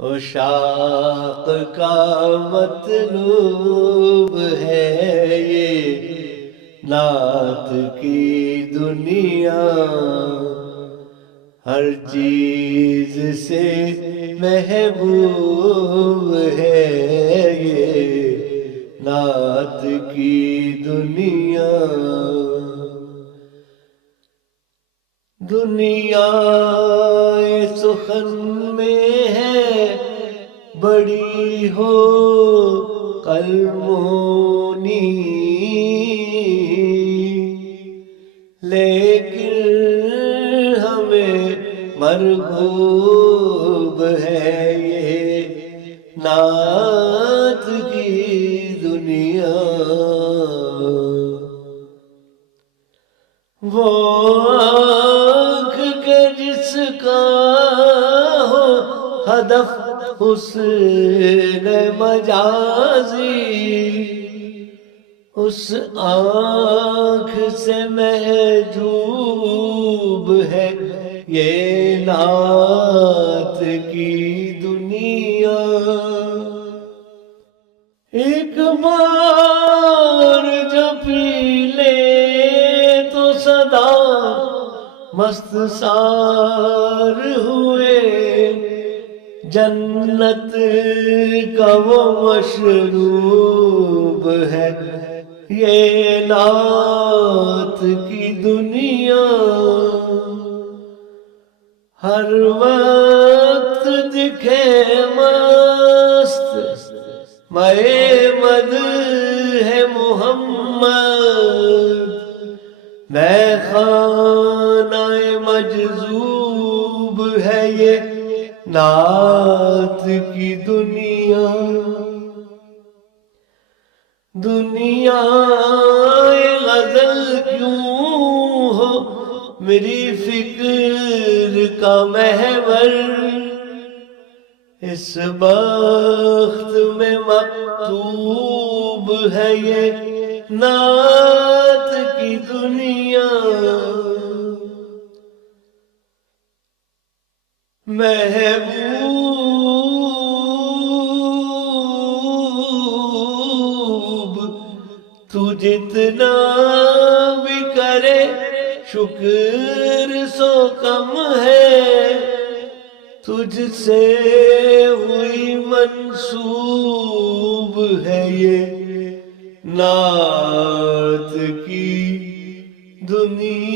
عشاق کا مطلوب ہے یہ نعت کی دنیا، ہر چیز سے محبوب ہے یہ نعت کی دنیا۔ دنیا سخن میں ہے بڑی ہو قلمونی، لیکن ہمیں مرغوب ہے یہ نعت کی دنیا۔ وہ آنکھ کے جس کا ہو ہدف حسن مجازی، اس آنکھ سے محجوب ہے یہ نعت کی دنیا۔ ایک بار جب پی لے تو صدا مست سار ہوئے، جنت کا وہ مشروب ہے یہ نعت کی دنیا۔ ہر وقت دکھے مست مئے مد ہے محمد، میں خانہ مجذوب ہے یہ نعت کی دنیا۔ دنیا غزل کیوں ہو میری فکر کا محور، اس بخت میں مکتوب ہے یہ نعت کی دنیا۔ محبوب تو جتنا بھی کرے شکر سو کم ہے، تجھ سے ہوئی منسوب ہے یہ نعت کی دنیا۔